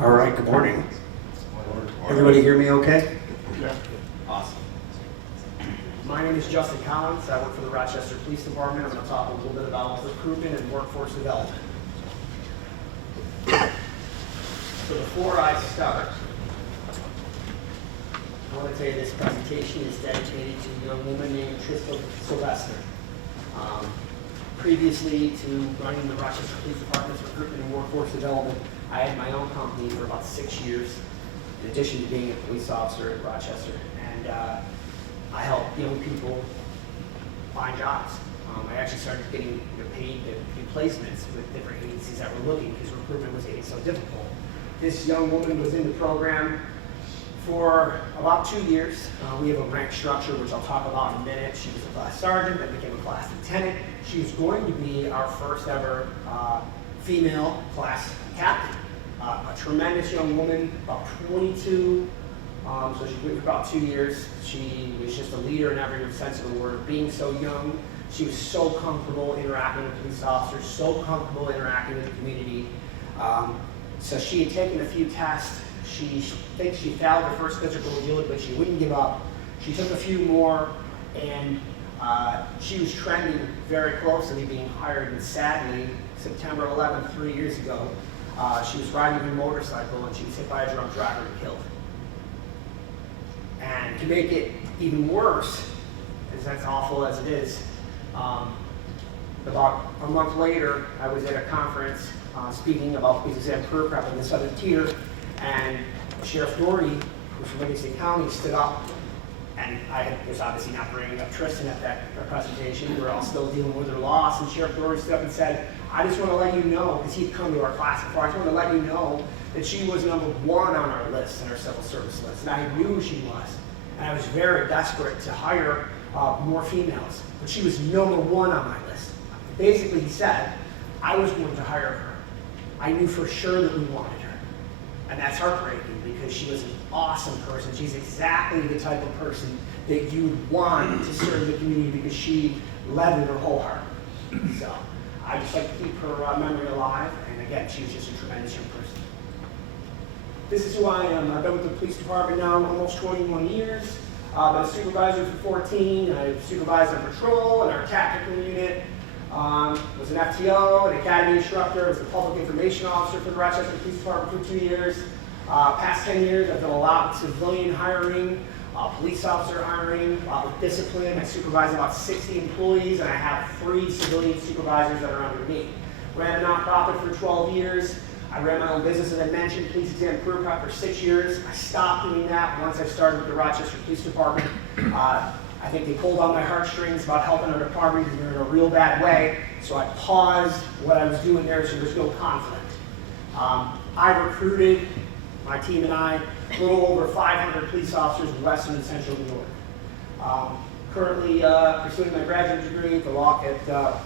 All right, good morning. Everybody hear me okay? Yeah. Awesome. My name is Justin Collins. I work for the Rochester Police Department. I'm going to talk a little bit about recruitment and workforce development. So before I start, I want to tell you this presentation is dedicated to a young woman named Trista Sylvester. Previously to running the Rochester Police Department's recruitment and workforce development, I had my own company for about 6 years, in addition to being a police officer at Rochester. And I help young people find jobs. I actually started getting paid to do placements with different agencies that were looking because recruitment was getting so difficult. This young woman was in the program for about 2 years. We have a rank structure, which I'll talk about in a minute. She was a class sergeant, then became a class lieutenant. She was going to be our first ever female class captain. A tremendous young woman, about 22. So she went for about 2 years. She was just a leader in every sense of the word. Being so young, she was so comfortable interacting with police officers, so comfortable interacting with the community. So she had taken a few tests. She thinks she failed her first physical agility, but she wouldn't give up. She took a few more, and she was trending very closely being hired. And sadly, September 11th, 3 years ago, she was riding her motorcycle and she was hit by a drunk driver and killed. And to make it even worse, as that's awful as it is, about a month later, I was at a conference speaking about police exam career prep in the Southern Tier, and Sheriff Doherty, who's from Livingston County, stood up, and I was obviously not bringing up Tristan at that presentation. We were all still dealing with her loss, and Sheriff Doherty stood up and said, I just want to let you know, because he'd come to our class before, I just want to let you know that she was number 1 on our list, in our civil service list, and I knew she was. And I was very desperate to hire more females, but she was number 1 on my list. Basically, he said, I was going to hire her. I knew for sure that we wanted her. And that's heartbreaking because she was an awesome person. She's exactly the type of person that you would want to serve the community because she led with her whole heart. So I just like to keep her memory alive. And again, she was just a tremendous young person. This is who I am. I've been with the police department now almost 21 years. I've been a supervisor for 14. I supervised on patrol and our tactical unit. Was an FTO, an academy instructor, was the public information officer for the Rochester Police Department for 2 years. Past 10 years, I've done a lot with civilian hiring, police officer hiring, a lot with discipline. I supervise about 60 employees, and I have 3 civilian supervisors that are under me. Ran a nonprofit for 12 years. I ran my own business, as I mentioned, police exam career prep for 6 years. I stopped doing that once I started with the Rochester Police Department. I think they pulled on my heartstrings about helping our department because we were in a real bad way. So I paused what I was doing there so there's no conflict. I recruited, my team and I, a little over 500 police officers in Western and Central New York. Currently pursuing my graduate degree at the law at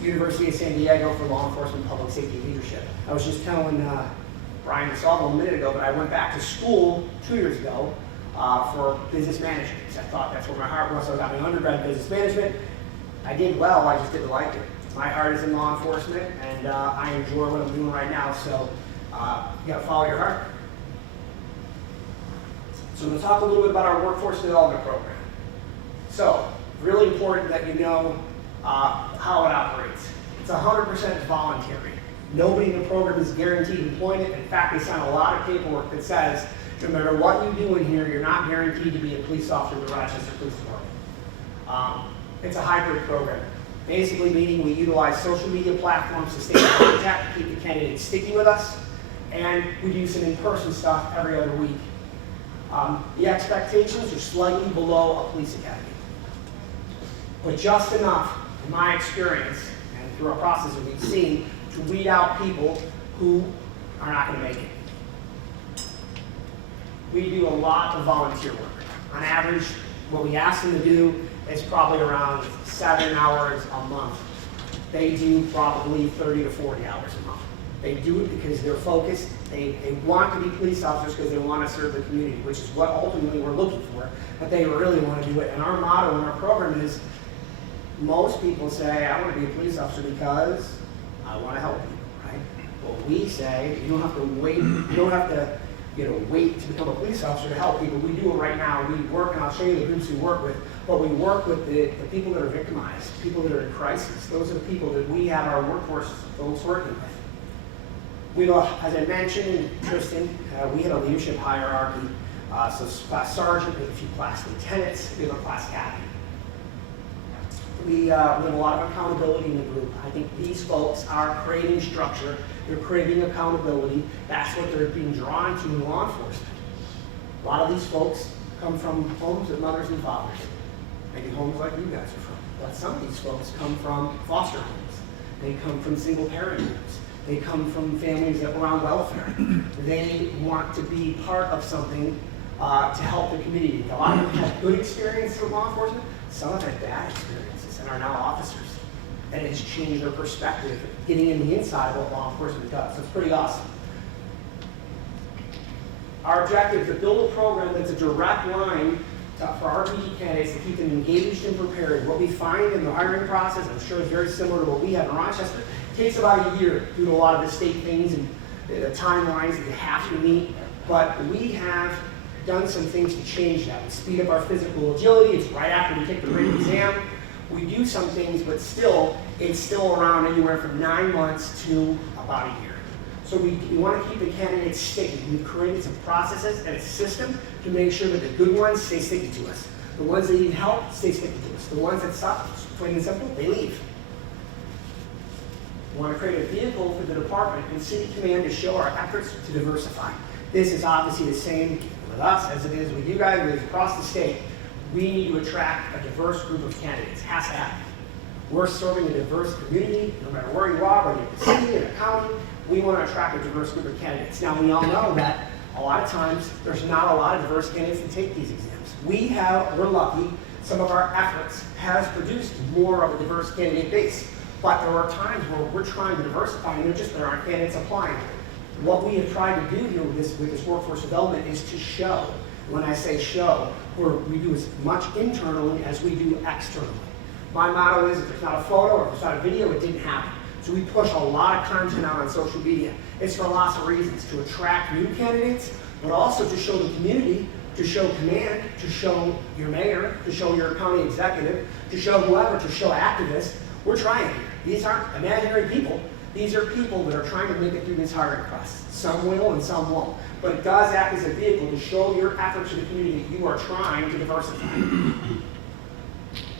University of San Diego for law enforcement, public safety leadership. I was just telling Brian Salvo a minute ago that I went back to school 2 years ago for business management. I thought that's where my heart was. So I got my undergrad in business management. I did well, I just didn't like it. My heart is in law enforcement, and I enjoy what I'm doing right now, so you gotta follow your heart. So I'm gonna talk a little bit about our workforce development program. So, really important that you know how it operates. It's 100% voluntary. Nobody in the program is guaranteed employment. In fact, they sign a lot of paperwork that says, no matter what you do in here, you're not guaranteed to be a police officer with the Rochester Police Department. It's a hybrid program. Basically meaning we utilize social media platforms to stay in contact, to keep the candidates sticky with us, and we do some in-person stuff every other week. The expectations are slightly below a police academy, but just enough, in my experience, and through our process that we've seen, to weed out people who are not going to make it. We do a lot of volunteer work. On average, what we ask them to do is probably around 7 hours a month. They do probably 30 to 40 hours a month. They do it because they're focused. They want to be police officers because they want to serve the community, which is what ultimately we're looking for, but they really want to do it. And our motto in our program is, most people say, I want to be a police officer because I want to help people, right? Well, we say you don't have to wait. You don't have to, wait to become a police officer to help people. We do it right now. We work, and I'll show you the groups we work with. But we work with the people that are victimized, people that are in crisis. Those are the people that we have our workforce folks working with. We, as I mentioned, Tristan, we had a leadership hierarchy. So class sergeant, we have a few class lieutenants, we have a class captain. We have a lot of accountability in the group. I think these folks are creating structure, they're creating accountability. That's what they're being drawn to in law enforcement. A lot of these folks come from homes with mothers and fathers, maybe homes like you guys are from. But some of these folks come from foster homes. They come from single parent homes. They come from families that were on welfare. They want to be part of something to help the community. A lot of them have good experiences with law enforcement. Some have had bad experiences and are now officers. And it's changed their perspective, getting in the inside of what law enforcement does. So it's pretty awesome. Our objective is to build a program that's a direct line for RPG candidates to keep them engaged and prepared. What we find in the hiring process, I'm sure is very similar to what we have in Rochester, takes about a year due to a lot of the state things and the timelines that you have to meet. But we have done some things to change that. We speed up our physical agility. It's right after we take the written exam. We do some things, but still, it's still around anywhere from 9 months to about a year. So we want to keep the candidates sticky. We've created some processes and a system to make sure that the good ones stay sticky to us. The ones that need help stay sticky to us. The ones that suck, plain and simple, they leave. We want to create a vehicle for the department and city command to show our efforts to diversify. This is obviously the same with us as it is with you guys, with across the state. We need to attract a diverse group of candidates. It has to happen. We're serving a diverse community, no matter where you are, whether you're in the city, in a county, we want to attract a diverse group of candidates. Now, we all know that a lot of times there's not a lot of diverse candidates that take these exams. We're lucky, some of our efforts has produced more of a diverse candidate base. But there are times where we're trying to diversify and there aren't candidates applying. What we have tried to do here with this workforce development is to show. When I say show, we do as much internally as we do externally. My motto is, if there's not a photo or if there's not a video, it didn't happen. So we push a lot of content out on social media. It's for lots of reasons, to attract new candidates, but also to show the community, to show command, to show your mayor, to show your county executive, to show whoever, to show activists. We're trying here. These aren't imaginary people. These are people that are trying to make it through this hiring process. Some will and some won't. But it does act as a vehicle to show your efforts to the community that you are trying to diversify.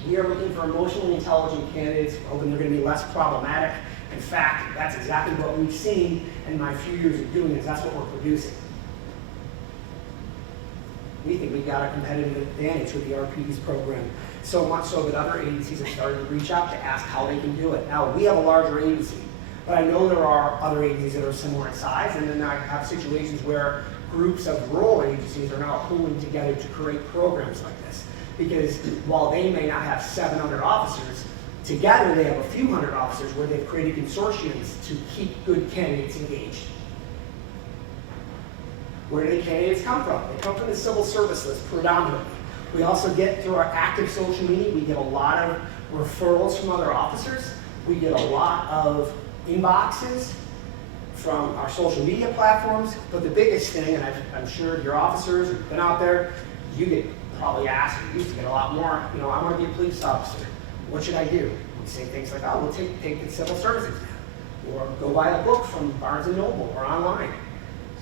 We are looking for emotionally intelligent candidates, hoping they're going to be less problematic. In fact, that's exactly what we've seen in my few years of doing this. That's what we're producing. We think we've got a competitive advantage with the RPD's program. So much so that other agencies have started to reach out to ask how they can do it. Now, we have a larger agency, but I know there are other agencies that are similar in size, and then I have situations where groups of rural agencies are now pooling together to create programs like this. Because while they may not have 700 officers, together they have a few hundred officers where they've created consortiums to keep good candidates engaged. Where do the candidates come from? They come from the civil service list predominantly. We also get through our active social media, we get a lot of referrals from other officers. We get a lot of inboxes from our social media platforms. But the biggest thing, and I'm sure your officers have been out there, you get probably asked, you used to get a lot more, I want to be a police officer. What should I do? We say things like, oh, we'll take the civil service exam. Or go buy a book from Barnes & Noble or online.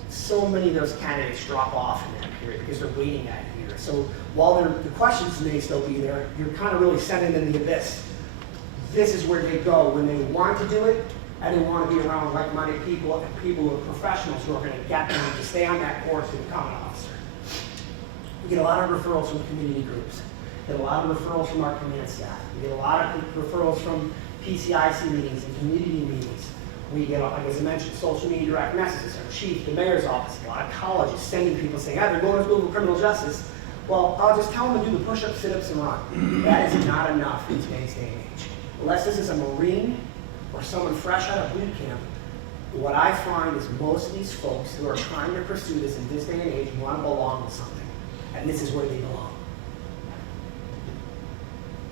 So many of those candidates drop off in that period because they're waiting that year. So while the questions may still be there, you're kind of really sending them the abyss. This is where they go when they want to do it, and they want to be around like-minded people and people who are professionals who are going to get them to stay on that course to become an officer. We get a lot of referrals from community groups. We get a lot of referrals from our command staff. We get a lot of referrals from PCIC meetings and community meetings. We get, like as I mentioned, social media direct messages. Our chief, the mayor's office, a lot of colleges sending people saying, they're going to school for criminal justice. Well, I'll just tell them to do the push-ups, sit-ups, and run. That is not enough in today's day and age. Unless this is a Marine or someone fresh out of boot camp, what I find is most of these folks who are trying to pursue this in this day and age want to belong with something. And this is where they belong.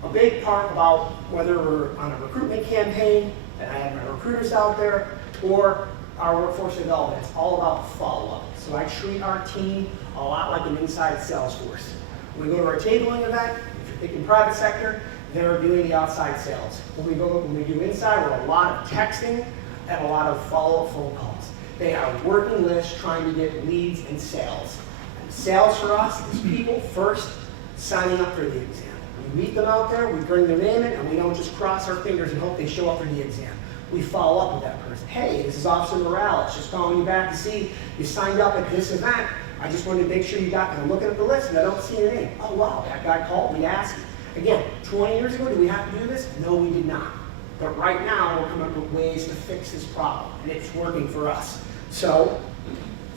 A big part about whether we're on a recruitment campaign, and I have my recruiters out there, or our workforce development, it's all about follow-up. So I treat our team a lot like an inside sales force. When we go to our tabling event, if you're thinking private sector, they're doing the outside sales. When we do inside, we're a lot of texting and a lot of follow-up phone calls. They are working lists trying to get leads and sales. And sales for us is people first signing up for the exam. We meet them out there, we bring their name in, and we don't just cross our fingers and hope they show up for the exam. We follow up with that person. Hey, this is Officer Morales, just calling you back to see you signed up at this event. I just wanted to make sure you got, and I'm looking at the list and I don't see your name. Oh wow, that guy called me, asked me. Again, 20 years ago, did we have to do this? No, we did not. But right now, we're coming up with ways to fix this problem, and it's working for us. So,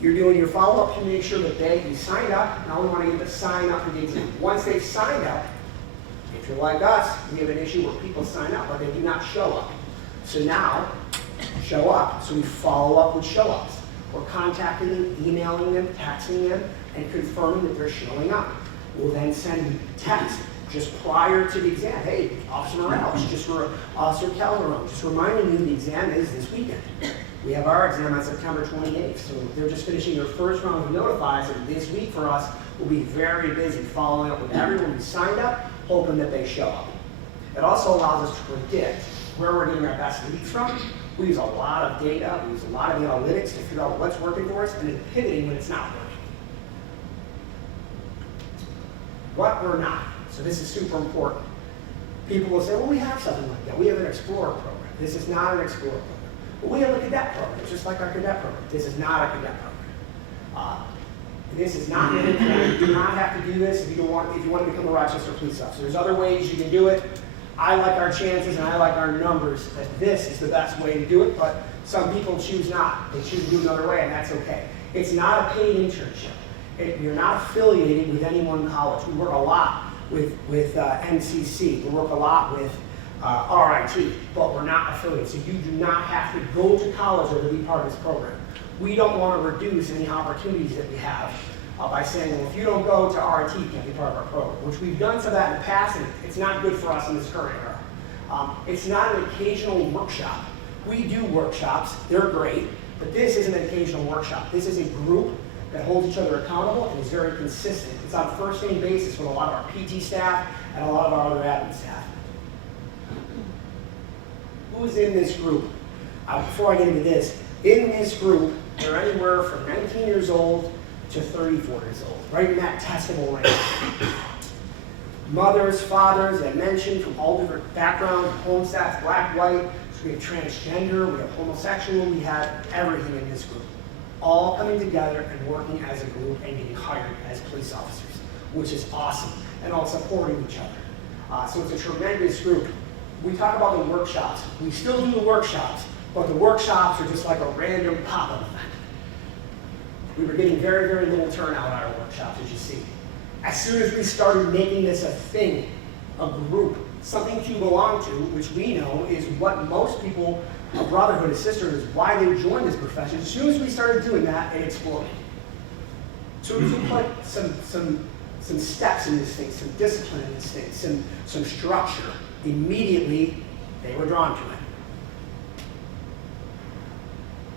you're doing your follow-up to make sure that you signed up. Now we want to get them to sign up for the exam. Once they've signed up, if you're like us, we have an issue where people sign up, but they do not show up. So now, show up. So we follow up with show-ups. We're contacting them, emailing them, texting them, and confirming that they're showing up. We'll then send text just prior to the exam. Hey, Officer Morales, Officer Calderon, just reminding you the exam is this weekend. We have our exam on September 28th, so they're just finishing their first round of notifies, and this week for us will be very busy following up with everyone who signed up, hoping that they show up. It also allows us to predict where we're getting our best leads from. We use a lot of data, we use a lot of analytics to figure out what's working for us, and then pivoting when it's not working. What we're not. So this is super important. People will say, well, we have something like that. We have an Explorer program. This is not an Explorer program. Well, we have a cadet program. It's just like our cadet program. This is not a cadet program. This is not mandatory. You do not have to do this if you want to become a Rochester police officer. There's other ways you can do it. I like our chances and I like our numbers that this is the best way to do it, but some people choose not. They choose to do another way, and that's okay. It's not a paid internship. You're not affiliated with any one college. We work a lot with NCC. We work a lot with RIT, but we're not affiliated. So you do not have to go to college or to be part of this program. We don't want to reduce any opportunities that we have by saying, well, if you don't go to RIT, you can't be part of our program, which we've done some of that in the past, and it's not good for us in this current era. It's not an occasional workshop. We do workshops. They're great, but this isn't an occasional workshop. This is a group that holds each other accountable and is very consistent. It's on a first-name basis with a lot of our PT staff and a lot of our other admin staff. Who's in this group? Before I get into this, in this group, they're anywhere from 19 years old to 34 years old, right in that testable range. Mothers, fathers, I mentioned, from all different backgrounds, home stats, black, white, so we have transgender, we have homosexual, we have everything in this group. All coming together and working as a group and getting hired as police officers, which is awesome, and all supporting each other. So it's a tremendous group. We talk about the workshops. We still do the workshops, but the workshops are just like a random pop-up event. We were getting very, very little turnout at our workshops, as you see. As soon as we started making this a thing, a group, something to belong to, which we know is what most people, a brotherhood, a sisterhood, is why they joined this profession. As soon as we started doing that, it exploded. As soon as we put some steps in this thing, some discipline in this thing, some structure, immediately they were drawn to it.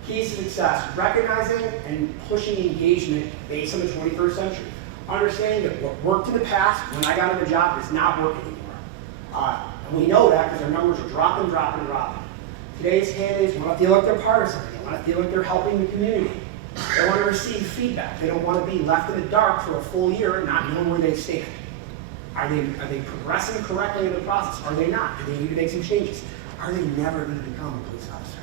Keys to success: recognizing and pushing engagement based on the 21st century. Understanding that what worked in the past, when I got in the job, does not work anymore. And we know that because our numbers are dropping. Today's hand is, they want to feel like they're part of something. They want to feel like they're helping the community. They want to receive feedback. They don't want to be left in the dark for a full year and not knowing where they stand. Are they progressing correctly in the process? Are they not? Do they need to make some changes? Are they never going to become a police officer?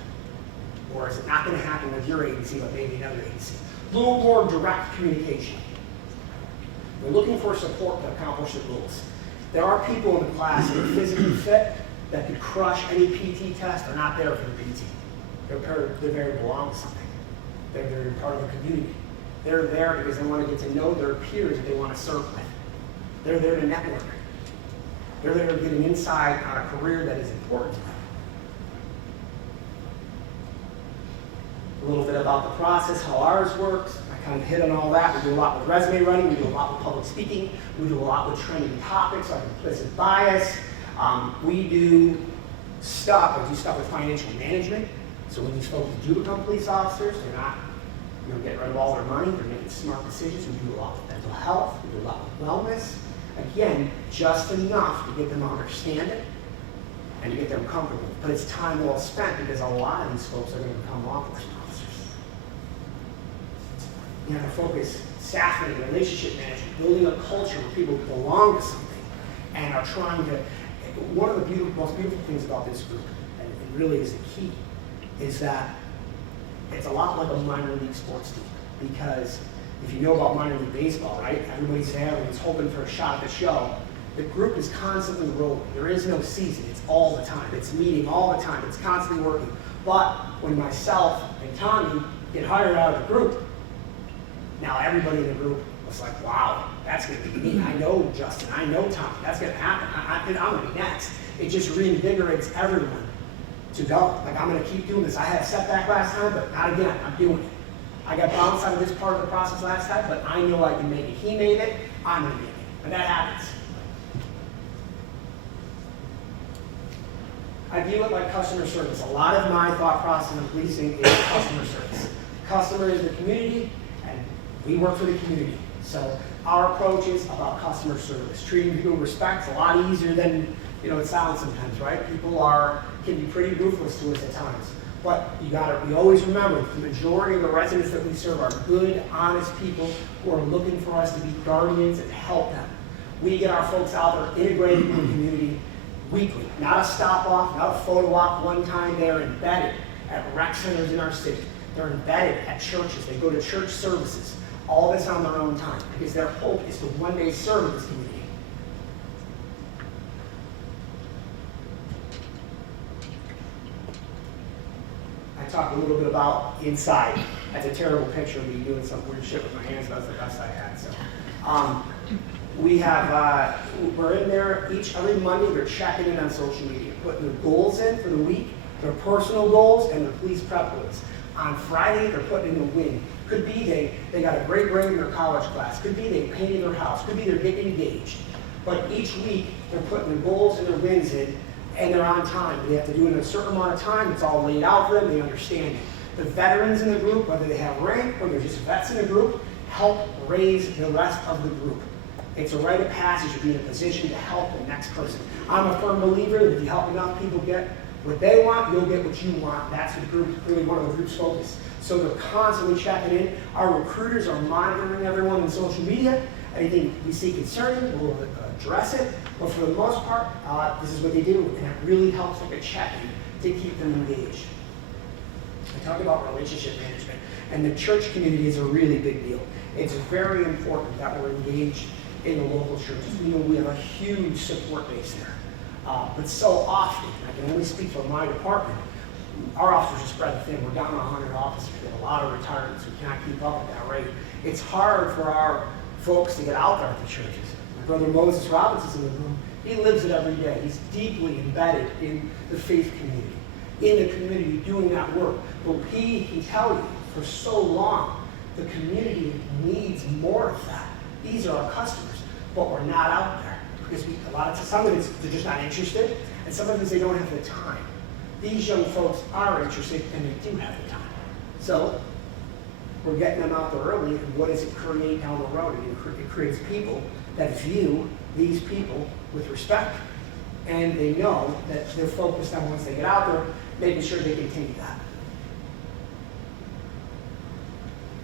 Or is it not going to happen with your agency, but maybe another agency? A little more direct communication. We're looking for support to accomplish the goals. There are people in the class that are physically fit that could crush any PT test. They're not there for the PT. They're there to belong to something. They're part of a community. They're there because they want to get to know their peers that they want to serve with. They're there to network. They're there to get an insight on a career that is important to them. A little bit about the process, how ours works. I kind of hit on all that. We do a lot with resume writing. We do a lot with public speaking. We do a lot with trending topics like implicit bias. We do stuff with financial management. So when these folks do become police officers, they're not getting rid of all their money, they're making smart decisions. We do a lot with mental health, we do a lot with wellness. Again, just enough to get them to understand it and to get them comfortable. But it's time well spent because a lot of these folks are going to become law enforcement officers. You have to focus staff management, relationship management, building a culture where people belong to something and are trying to. One of the most beautiful things about this group, and it really is the key, is that it's a lot like a minor league sports team. Because if you know about minor league baseball, right? Everybody's there, everyone's hoping for a shot at the show. The group is constantly rolling. There is no season. It's all the time. It's meeting all the time. It's constantly working. But when myself and Tommy get hired out of the group, now everybody in the group was like, wow, that's going to be me. I know Justin. I know Tommy. That's going to happen. I'm going to be next. It just reinvigorates everyone to go. Like, I'm going to keep doing this. I had a setback last time, but not again. I'm doing it. I got bounced out of this part of the process last time, but I know I can make it. He made it. I'm going to make it. And that happens. I view it like customer service. A lot of my thought process in policing is customer service. Customer is the community, and we work for the community. So our approach is about customer service. Treating people with respect is a lot easier than it sounds sometimes, right? People can be pretty ruthless to us at times. But we always remember the majority of the residents that we serve are good, honest people who are looking for us to be guardians and help them. We get our folks out there integrated in the community weekly, not a stop off, not a photo op one time. They're embedded at rec centers in our city. They're embedded at churches. They go to church services, all this on their own time, because their hope is to one day serve this community. I talked a little bit about inside. That's a terrible picture of me doing some weird shit with my hands, but that's the best I had. So, we're in there every Monday. They're checking in on social media, putting their goals in for the week, their personal goals, and their police prep goals. On Friday, they're putting in a win. Could be they got a great grade in their college class. Could be they painted their house. Could be they're getting engaged. But each week, they're putting their goals and their wins in, and they're on time. They have to do it in a certain amount of time. It's all laid out for them. They understand it. The veterans in the group, whether they have rank or they're just vets in the group, help raise the rest of the group. It's a rite of passage to be in a position to help the next person. I'm a firm believer that if you help enough people get what they want, you'll get what you want. That's the group, really one of the group's focus. So they're constantly checking in. Our recruiters are monitoring everyone on social media. Anything we see concerning, we'll address it. But for the most part, this is what they do, and it really helps like a check-in to keep them engaged. I talk about relationship management, and the church community is a really big deal. It's very important that we're engaged in the local churches. We have a huge support base there. But so often, I can only speak for my department, our officers are spread thin. We're down to 100 officers. We have a lot of retirements. We cannot keep up at that rate. It's hard for our folks to get out there at the churches. My brother Moses Robinson's in the room. He lives it every day. He's deeply embedded in the faith community, in the community doing that work. But he can tell you, for so long, the community needs more of that. These are our customers, but we're not out there because some of it they're just not interested, and some of it is they don't have the time. These young folks are interested, and they do have the time. So we're getting them out there early, and what does it create down the road? It creates people that view these people with respect, and they know that they're focused on, once they get out there, making sure they continue that.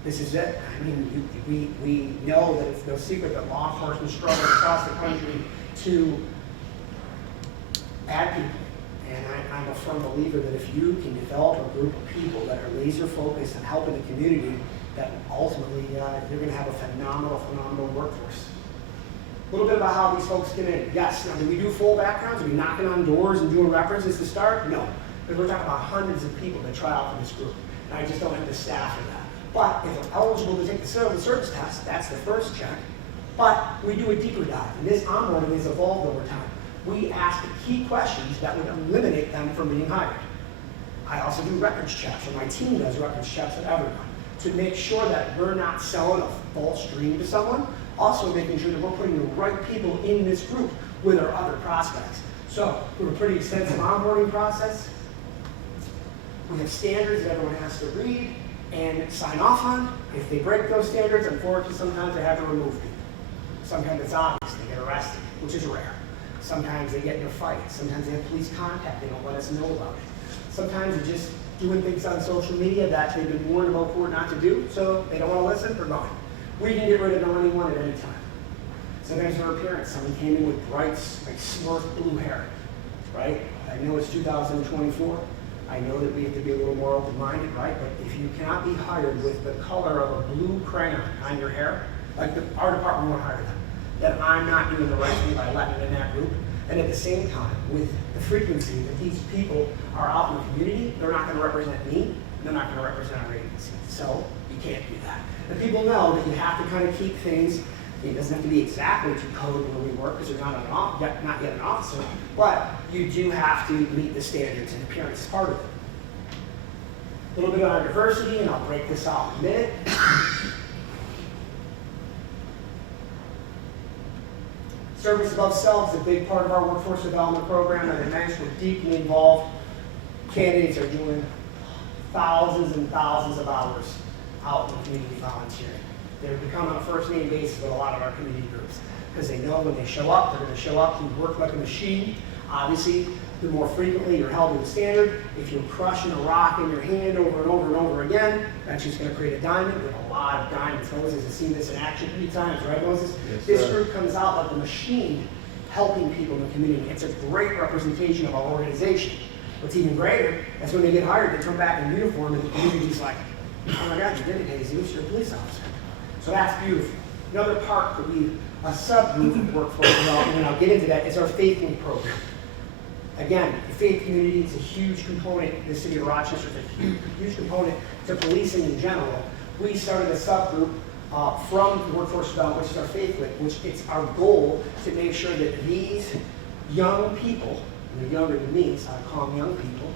This is it. I mean, we know that it's no secret that law enforcement struggles across the country to add people. And I'm a firm believer that if you can develop a group of people that are laser focused on helping the community, that ultimately you're going to have a phenomenal workforce. A little bit about how these folks get in. Yes, now do we do full backgrounds? Are we knocking on doors and doing references to start? No, because we're talking about hundreds of people that try out for this group. And I just don't have the staff for that. But if they're eligible to take the civil service test, that's the first check. But we do a deeper dive, and this onboarding has evolved over time. We ask key questions that would eliminate them from being hired. I also do records checks, or my team does records checks of everyone, to make sure that we're not selling a false dream to someone, also making sure that we're putting the right people in this group with our other prospects. So we have a pretty extensive onboarding process. We have standards that everyone has to read and sign off on. If they break those standards, unfortunately, sometimes they have to remove people. Sometimes it's obvious, they get arrested, which is rare. Sometimes they get in a fight. Sometimes they have police contact, they don't let us know about it. Sometimes they're just doing things on social media that they've been warned about before not to do, so they don't want to listen, they're gone. We can get rid of anyone at any time. Sometimes their appearance, someone came in with bright, like smurf blue hair, right? I know it's 2024. I know that we have to be a little more open-minded, right? But if you cannot be hired with the color of a blue crayon on your hair, like our department won't hire them, then I'm not doing the right thing by letting them in that group. And at the same time, with the frequency that these people are out in the community, they're not going to represent me, they're not going to represent our agency. So you can't do that. And people know that you have to kind of keep things. It doesn't have to be exactly to code where we work because you're not yet an officer, but you do have to meet the standards, and appearance is part of it. A little bit on our diversity, and I'll break this out in a minute. Service above self is a big part of our workforce development program. As I mentioned, we're deeply involved. Candidates are doing thousands and thousands of hours out in community volunteering. They're becoming on a first name basis with a lot of our community groups because they know when they show up, they're going to show up, you work like a machine. Obviously, the more frequently you're held to the standard, if you're crushing a rock in your hand over and over and over again, that's just going to create a diamond. We have a lot of diamonds. Moses has seen this in action 3 times, right, Moses? Yes, this sir. group comes out like a machine helping people in the community. It's a great representation of our organization. What's even greater is when they get hired, they come back in uniform and the community's like, oh my God, you did it, Jesus, you're a police officer. So that's beautiful. Another part that a subgroup of workforce development, and I'll get into that, is our Faith Link program. Again, the faith community is a huge component in the city of Rochester, it's a huge component to policing in general. We started a subgroup from the workforce development, which is our Faith Link, which it's our goal to make sure that these young people, and they're younger than me, so I call them young people,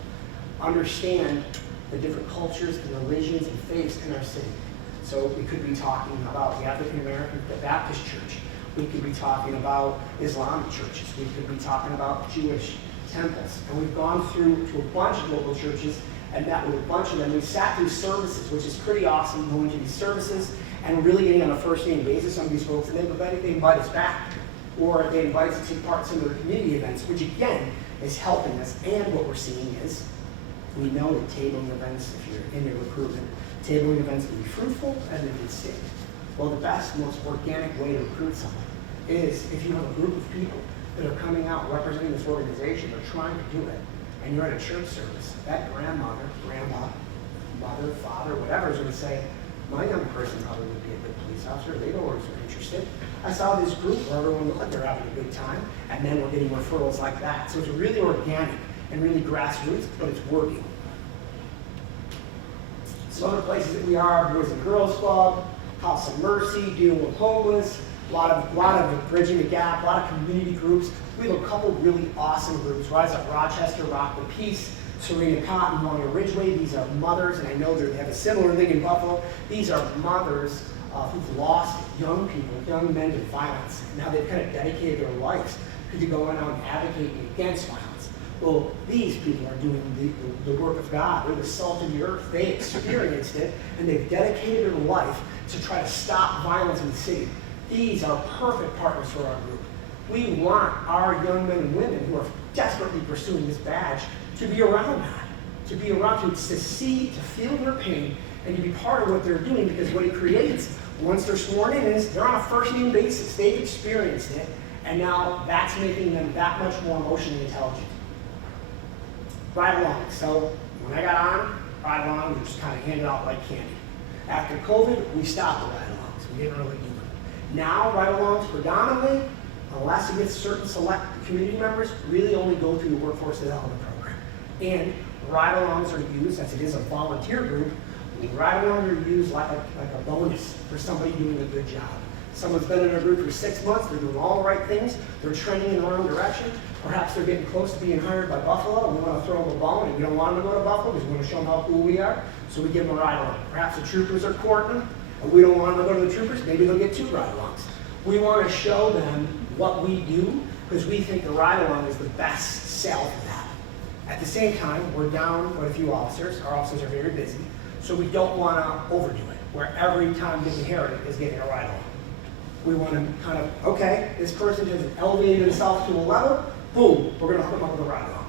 understand the different cultures and religions and faiths in our city. So we could be talking about the African American Baptist Church. We could be talking about Islamic churches. We could be talking about Jewish temples. And we've gone through to a bunch of local churches and met with a bunch of them. We sat through services, which is pretty awesome, going to these services and really getting on a first name basis on these folks. And then they invite us back, or they invite us to take part in some of their community events, which again is helping us. And what we're seeing is we know that tabling events, if you're in your recruitment, tabling events can be fruitful and they can stick. Well, the best, most organic way to recruit someone is if you have a group of people that are coming out representing this organization, they're trying to do it, and you're at a church service, that grandmother, grandpa, mother, father, whatever is going to say, my young person probably would be a good police officer. They don't always are interested. I saw this group where everyone looked like they're having a good time, and then we're getting referrals like that. So it's really organic and really grassroots, but it's working. Some other places that we are, Boys and Girls Club, House of Mercy, dealing with homeless, a lot of bridging the gap, a lot of community groups. We have a couple really awesome groups. Rise Up Rochester, Rock the Peace, Serena Cotton, Monia Ridgeway. These are mothers, and I know they have a similar thing in Buffalo. These are mothers who've lost young people, young men to violence. Now they've kind of dedicated their lives to going out and advocating against violence. Well, these people are doing the work of God. They're the salt of the earth. They experienced it, and they've dedicated their life to try to stop violence in the city. These are perfect partners for our group. We want our young men and women who are desperately pursuing this badge to be around that, to be around, to see, to feel their pain, and to be part of what they're doing, because what it creates, once they're sworn in, is they're on a first-name basis. They've experienced it, and now that's making them that much more emotionally intelligent. Ride along. So when I got on, ride along was just kind of handed out like candy. After COVID, we stopped the ride alongs. We didn't really do them. Now, ride alongs predominantly, unless you get certain select community members, really only go through the workforce development program. And ride alongs are used, as it is a volunteer group, ride alongs are used like a bonus for somebody doing a good job. Someone's been in a group for 6 months, they're doing all the right things, they're trending in the wrong direction. Perhaps they're getting close to being hired by Buffalo, and we want to throw them a bone, and we don't want them to go to Buffalo because we want to show them how cool we are, so we give them a ride-along. Perhaps the troopers are courting them, and we don't want them to go to the troopers, maybe they'll get 2 ride-alongs. We want to show them what we do, because we think the ride-along is the best sell for that. At At the same time, we're down with a few officers. Our officers are very busy, so we don't want to overdo it, where every time Dick and Harry is getting a ride along. We want to kind of, okay, this person has elevated himself to a level, boom, we're going to hook him up with a ride along.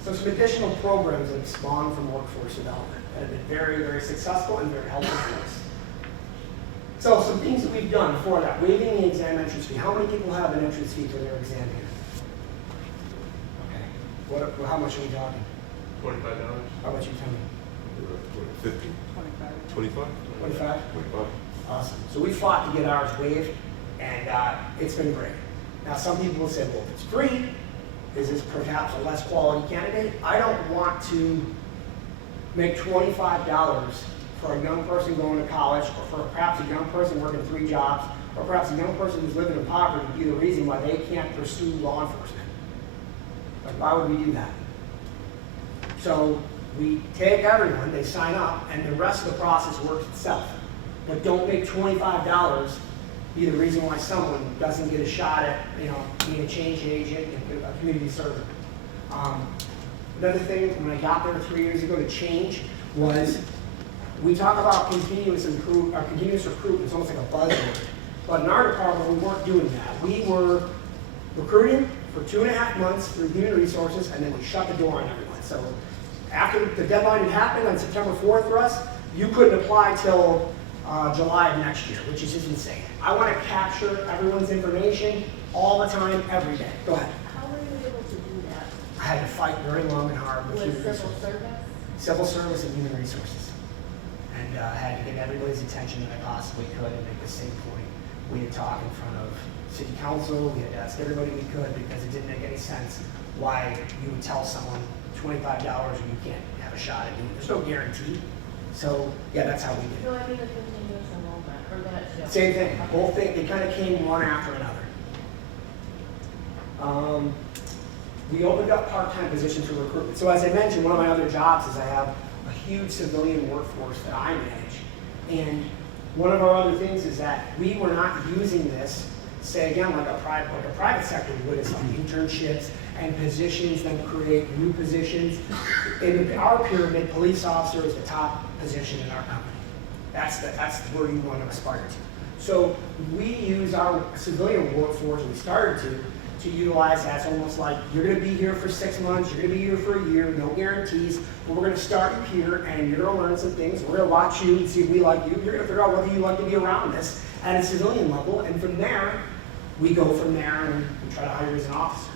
So some additional programs that have spawned from workforce development that have been very, very successful and very helpful for us. So some things that we've done for that, waiving the exam entrance fee. How many people have an entrance fee for their exam here? Okay. How much are we talking? $25. How much you tell me? 50. 25. 25? 25. Awesome. So we fought to get ours waived, and it's been great. Now some people will say, well, if it's free, is this perhaps a less quality candidate? I don't want to make $25 for a young person going to college, or for perhaps a young person working 3 jobs, or perhaps a young person who's living in poverty be the reason why they can't pursue law enforcement. Like, why would we do that? So we take everyone, they sign up, and the rest of the process works itself. But don't make $25 be the reason why someone doesn't get a shot at, being a change agent and a community servant. Another thing, when I got there 3 years ago to change, was we talk about continuous recruitment. It's almost like a buzzword. But in our department, we weren't doing that. We were recruiting for 2.5 months through human resources, and then we shut the door on everyone. So after the deadline had happened on September 4th for us, you couldn't apply till July of next year, which is just insane. I want to capture everyone's information all the time, every day. Go ahead. How were you able to do that? I had to fight very long and hard with human With civil resources. service? Civil service and human resources. And I had to get everybody's attention that I possibly could and make the same point. We had to talk in front of city council, we had to ask everybody we could, because it didn't make any sense why you would tell someone $25 and you can't have a shot at doing it. There's no guarantee. So yeah, that's how we did it. No, I mean the continuous enrollment, or that shift. Same thing, both things, they kind of came one after another. We opened up part-time positions for recruitment. So as I mentioned, one of my other jobs is I have a huge civilian workforce that I manage. And one of our other things is that we were not using this, say again, like a private sector would, as like internships and positions, then create new positions. In our pyramid, police officer is the top position in our company. That's where you want to aspire to. So we use our civilian workforce, we started to utilize that. It's almost like you're going to be here for 6 months, you're going to be here for a year, no guarantees, but we're going to start you here and you're going to learn some things. We're going to watch you and see if we like you. You're going to figure out whether you like to be around us at a civilian level, and from there, we go from there and we try to hire you as an officer.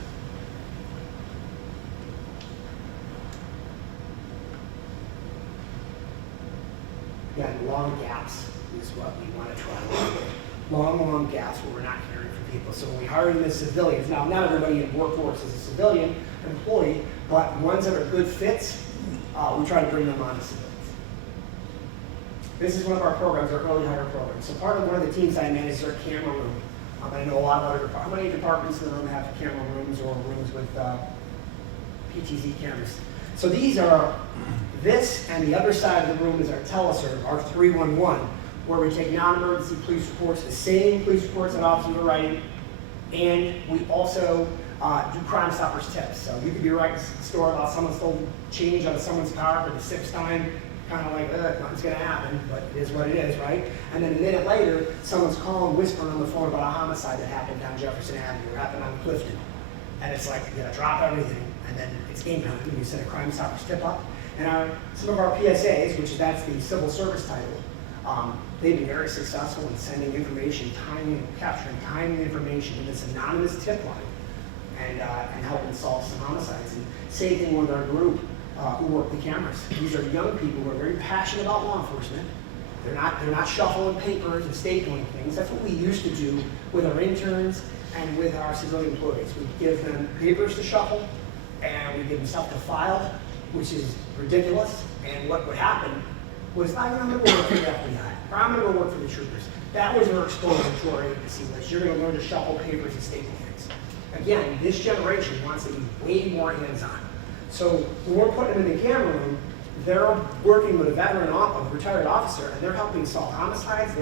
Again, long gaps is what we want to try to avoid. Long gaps where we're not hearing from people. So when we hire them as civilians, now not everybody in workforce is a civilian employee, but ones that are good fits, we try to bring them on as civilians. This is one of our programs, our early hire program. So part of one of the teams I manage is our camera room. I know a lot of other departments. How many departments in the room have camera rooms or rooms with PTZ cameras? So these are, this and the other side of the room is our teleserve, our 311, where we take non-emergency police reports, the same police reports that officers are writing, and we also do Crime Stoppers tips. So you could be writing a story about someone stole change out of someone's car for the 6th time, kind of like, nothing's going to happen, but it is what it is, right? And then a minute later, someone's calling, whispering on the phone about a homicide that happened down Jefferson Avenue or happened on Clifton. And it's like, you gotta drop everything, and then it's game time. You send a Crime Stoppers tip up. And some of our PSAs, that's the civil service title, they've been very successful in sending information, capturing timely information in this anonymous tip line, and helping solve some homicides. And same thing with our group who work the cameras. These are young people who are very passionate about law enforcement. They're not shuffling papers and stapling things. That's what we used to do with our interns and with our civilian employees. We give them papers to shuffle, and we give them stuff to file, which is ridiculous. And what would happen was, I'm going to go work for the FBI, or I'm going to go work for the troopers. That was our exposure to our agency list. You're going to learn to shuffle papers and staple things. Again, this generation wants to be way more hands-on. So when we're putting them in the camera room, they're working with a veteran, a retired officer, and they're helping solve homicides.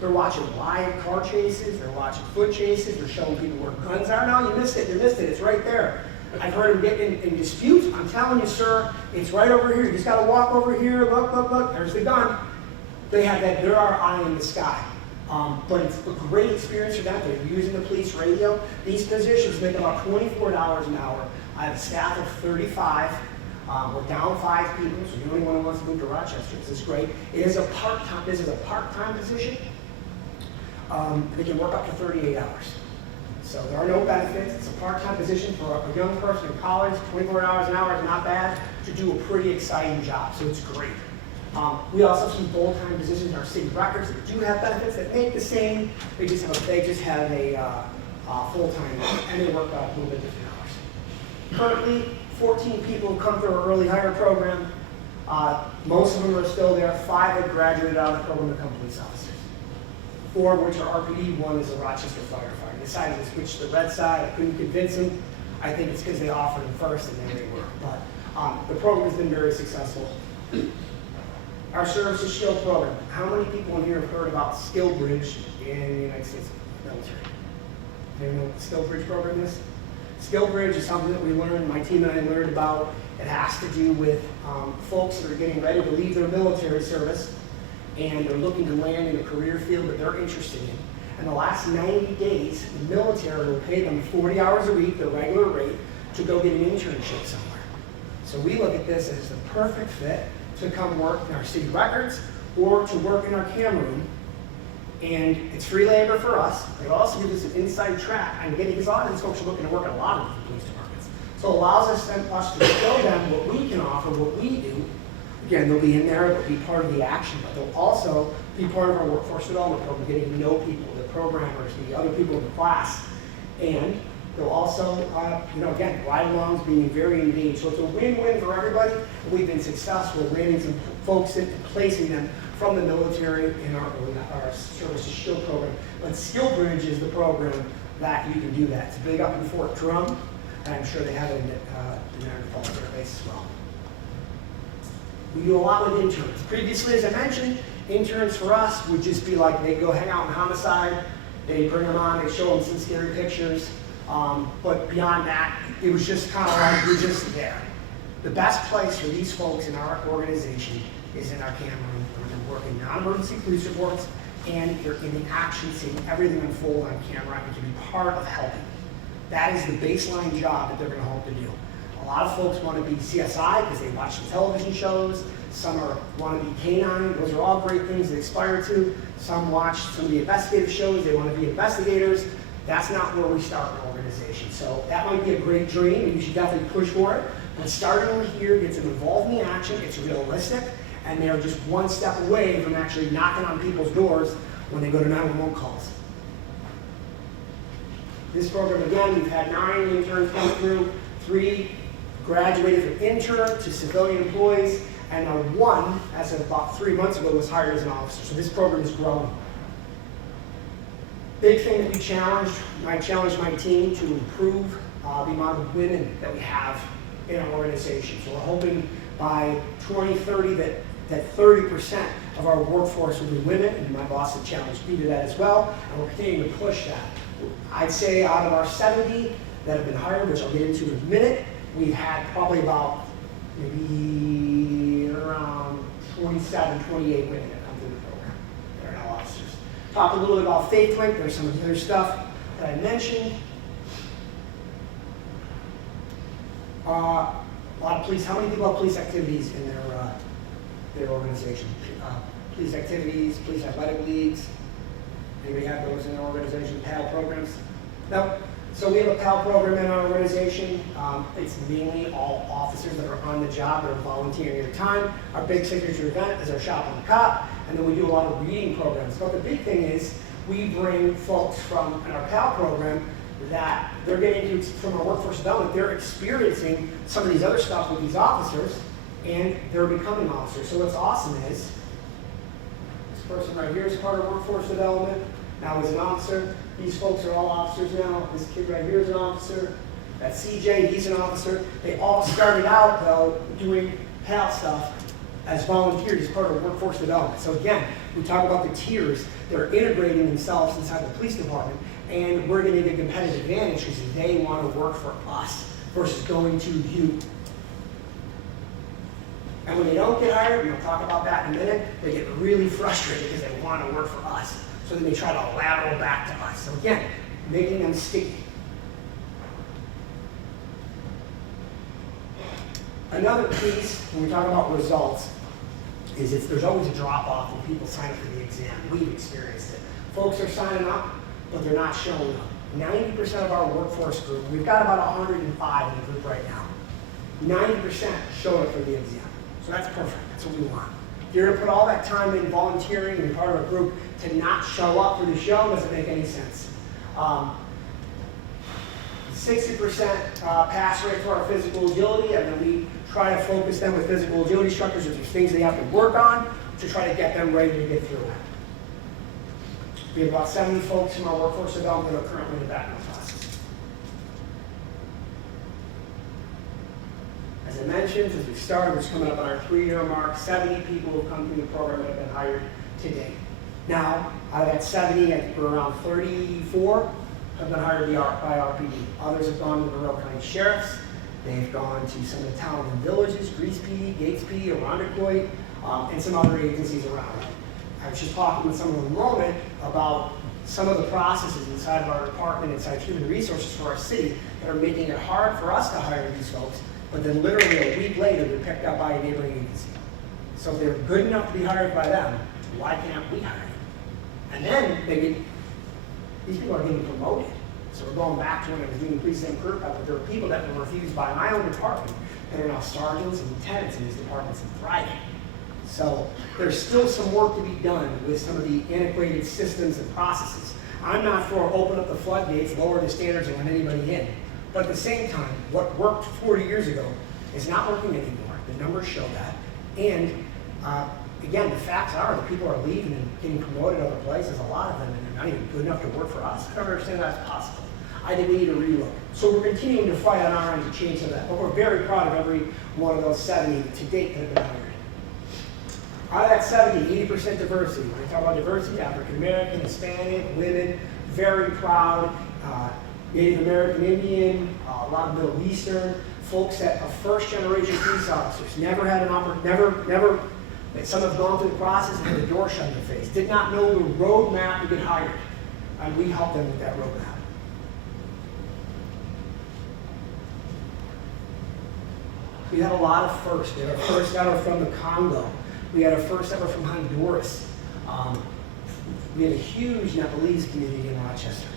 They're watching live car chases. They're watching foot chases. They're showing people where guns are. No, you missed it. You missed it. It's right there. I've heard them get in disputes. I'm telling you, sir, it's right over here. You just got to walk over here. Look, look, look. There's the gun. They have that. They're our eye in the sky. But it's a great experience for them. They're using the police radio. These positions make about $24 an hour. I have a staff of 35. We're down 5 people, so the only one who wants to move to Rochester. This is great. It is a part-time. This is a part-time position. They can work up to 38 hours. So there are no benefits. It's a part-time position for a young person in college. $24 an hour is not bad to do a pretty exciting job. So it's great. We also have some full-time positions in our city records that do have benefits that make the same. They just have a full-time, and they work a little bit different hours. Currently, 14 people have come through our early hire program. Most of them are still there. 5 have graduated out of the program to become police officers. 4 which are RPD, 1 is a Rochester firefighter. They decided to switch to the red side. I couldn't convince them. I think it's because they offered them first and then they were. But the program has been very successful. Our Service to Shield program. How many people in here have heard about Skill Bridge in the United States military? Do you know what the Skill Bridge program is? Skill Bridge is something that we learned, my team and I learned about. It has to do with folks that are getting ready to leave their military service and they're looking to land in a career field that they're interested in. And the last 90 days, the military will pay them 40 hours a week, their regular rate, to go get an internship somewhere. So we look at this as the perfect fit to come work in our city records or to work in our camera room. And it's free labor for us. It also gives us an inside track on getting, because a lot of these folks are looking to work in a lot of different police departments. So it allows us to show them what we can offer, what we do. Again, they'll be in there, they'll be part of the action, but they'll also be part of our workforce development program, getting to know people, the programmers, the other people in the class. And they'll also, again, ride-alongs, being very engaged. So it's a win-win for everybody. We've been successful landing some folks in and placing them from the military in our Service to Shield program. But Skill Bridge is the program that you can do that. It's big up in Fort Drum, and I'm sure they have it in the Niagara Falls Air Base as well. We do a lot with interns. Previously, as I mentioned, interns for us would just be like, they go hang out in homicide, they bring them on, they show them some scary pictures. But beyond that, it was just kind of like, you're just there. The best place for these folks in our organization is in our camera room, where they're working non-emergency police reports, and they're in the action, seeing everything unfold on camera, and can be part of helping. That is the baseline job that they're going to hope to do. A lot of folks want to be CSI because they watch the television shows. Some want to be canine. Those are all great things they aspire to. Some watch some of the investigative shows. They want to be investigators. That's not where we start an organization. So that might be a great dream, and you should definitely push for it. But starting here gets them involved in the action. It's realistic, and they're just one step away from actually knocking on people's doors when they go to 911 calls. This program, again, we've had 9 interns come through, 3 graduated from intern to civilian employees, and 1, as of about 3 months ago, was hired as an officer. So this program is growing. Big thing that I challenged my team to improve the amount of women that we have in our organization. So we're hoping by 2030 that 30% of our workforce will be women, and my boss had challenged me to that as well, and we're continuing to push that. I'd say out of our 70 that have been hired, which I'll get into in a minute, we've had probably about maybe around 27, 28 women that come through the program that are now officers. Talk a little bit about Faith Link. There's some of the other stuff that I mentioned. A lot of police. How many people have police activities in their organization? Police activities, police athletic leagues. Anybody have those in their organization? PAL programs? No. So we have a PAL program in our organization. It's mainly all officers that are on the job that are volunteering their time. Our big signature event is our Shop on the Cop, and then we do a lot of reading programs. But the big thing is we bring folks from in our PAL program that they're getting into from our workforce development. They're experiencing some of these other stuff with these officers, and they're becoming officers. So what's awesome is this person right here is part of workforce development. Now he's an officer. These folks are all officers now. This kid right here is an officer. That's CJ, he's an officer. They all started out, though, doing PAL stuff as volunteers as part of workforce development. So again, we talk about the tiers. They're integrating themselves inside the police department, and we're getting a competitive advantage because they want to work for us versus going to you. And when they don't get hired, and we'll talk about that in a minute, they get really frustrated because they want to work for us. So then they try to lateral back to us. So again, making them sticky. Another piece, when we talk about results, is there's always a drop-off when people sign up for the exam. We've experienced it. Folks are signing up, but they're not showing up. 90% of our workforce group, we've got about 105 in the group right now. 90% show up for the exam. So that's perfect. That's what we want. If you're going to put all that time in volunteering and be part of a group to not show up for the show doesn't make any sense. 60% pass rate for our physical agility, and then we try to focus them with physical agility instructors if there's things they have to work on to try to get them ready to get through it. We have about 70 folks from our workforce development that are currently in the background process. As I mentioned, as we started, it's coming up on our 3-year mark. 70 people have come through the program that have been hired to date. Now, out of that 70, I think we're around 34 have been hired by RPD. Others have gone to the Monroe County Sheriffs. They've gone to some of the towns and villages, Greece PD, Gates PD, Irondequoit, and some other agencies around. I was just talking with someone in a moment about some of the processes inside of our department, inside human resources for our city, that are making it hard for us to hire these folks, but then literally a week later, they're picked up by a neighboring agency. So if they're good enough to be hired by them, why can't we hire them? And then these people are getting promoted. So we're going back to when I was doing police and career prep, but there were people that were refused by my own department that are now sergeants and lieutenants in these departments and thriving. So there's still some work to be done with some of the integrated systems and processes. I'm not for open up the floodgates, lower the standards, and let anybody in. But at the same time, what worked 40 years ago is not working anymore. The numbers show that. And again, the facts are that people are leaving and getting promoted other places, a lot of them, and they're not even good enough to work for us. I don't understand that's possible. I think we need to relook. So we're continuing to fight on our end to change some of that, but we're very proud of every one of those 70 to date that have been hired. Out of that 70, 80% diversity. When I talk about diversity, African American, Hispanic, women, very proud. Native American Indian, a lot of Middle Eastern, folks that are first-generation police officers, never had an opportunity, some have gone through the process and had the door shut in their face, did not know the roadmap to get hired, and we helped them with that roadmap. We had a lot of firsts. We had our first ever from the Congo. We had our first ever from Honduras. We had a huge Nepalese community in Rochester.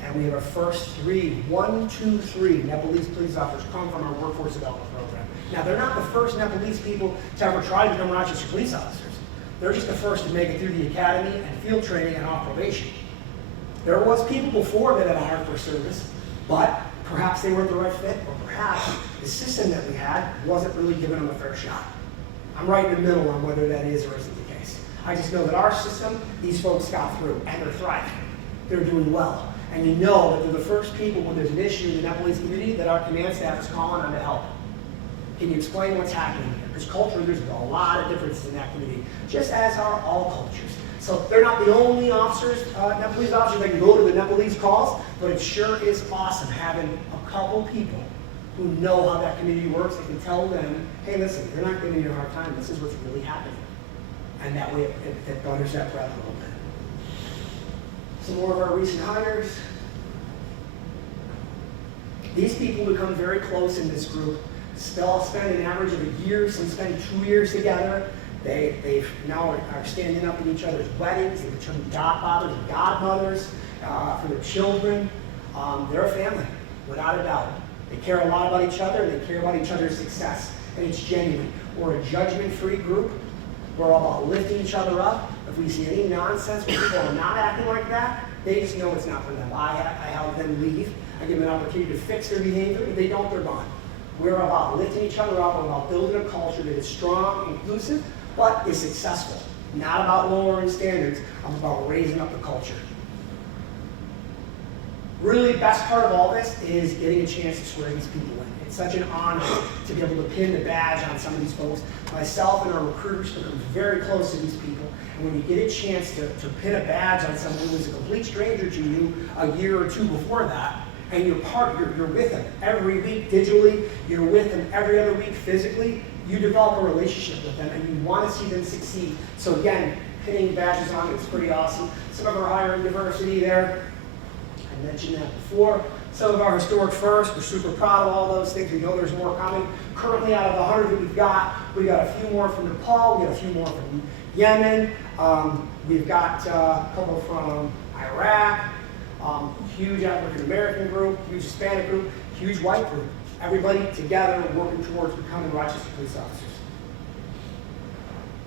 And we have our first 3 Nepalese police officers come from our workforce development program. Now, they're not the first Nepalese people to ever try to become Rochester police officers. They're just the first to make it through the academy and field training and off probation. There was people before that had hired for service, but perhaps they weren't the right fit, or perhaps the system that we had wasn't really giving them a fair shot. I'm right in the middle on whether that is or isn't the case. I just know that our system, these folks got through, and they're thriving. They're doing well. And you know that they're the first people when there's an issue in the Nepalese community that our command staff is calling on to help. Can you explain what's happening here? Because culturally, there's a lot of differences in that community, just as are all cultures. So they're not the only officers, Nepalese officers that can go to the Nepalese calls, but it sure is awesome having a couple people who know how that community works and can tell them, hey, listen, you're not giving me a hard time. This is what's really happening. And that way it butters that breath a little bit. Some more of our recent hires. These people become very close in this group. They'll spend an average of a year, some spend 2 years together. They now are standing up at each other's weddings. They become godfathers and godmothers for their children. They're a family, without a doubt. They care a lot about each other. They care about each other's success, and it's genuine. We're a judgment-free group. We're all about lifting each other up. If we see any nonsense where people are not acting like that, they just know it's not for them. I help them leave. I give them an opportunity to fix their behavior. If they don't, they're gone. We're about lifting each other up. We're about building a culture that is strong, inclusive, but is successful. Not about lowering standards. I'm about raising up the culture. Really, best part of all this is getting a chance to swear these people in. It's such an honor to be able to pin the badge on some of these folks. Myself and our recruiters become very close to these people. And when you get a chance to pin a badge on someone who was a complete stranger to you a year or two before that, and you're with them every week digitally, you're with them every other week physically, you develop a relationship with them and you want to see them succeed. So again, pinning badges on is pretty awesome. Some of our hiring diversity there, I mentioned that before. Some of our historic firsts, we're super proud of all those things. We know there's more coming. Currently, out of the 100 that we got a few more from Nepal, we got a few more from Yemen, we've got a couple from Iraq, huge African American group, huge Hispanic group, huge white group. Everybody together working towards becoming Rochester police officers.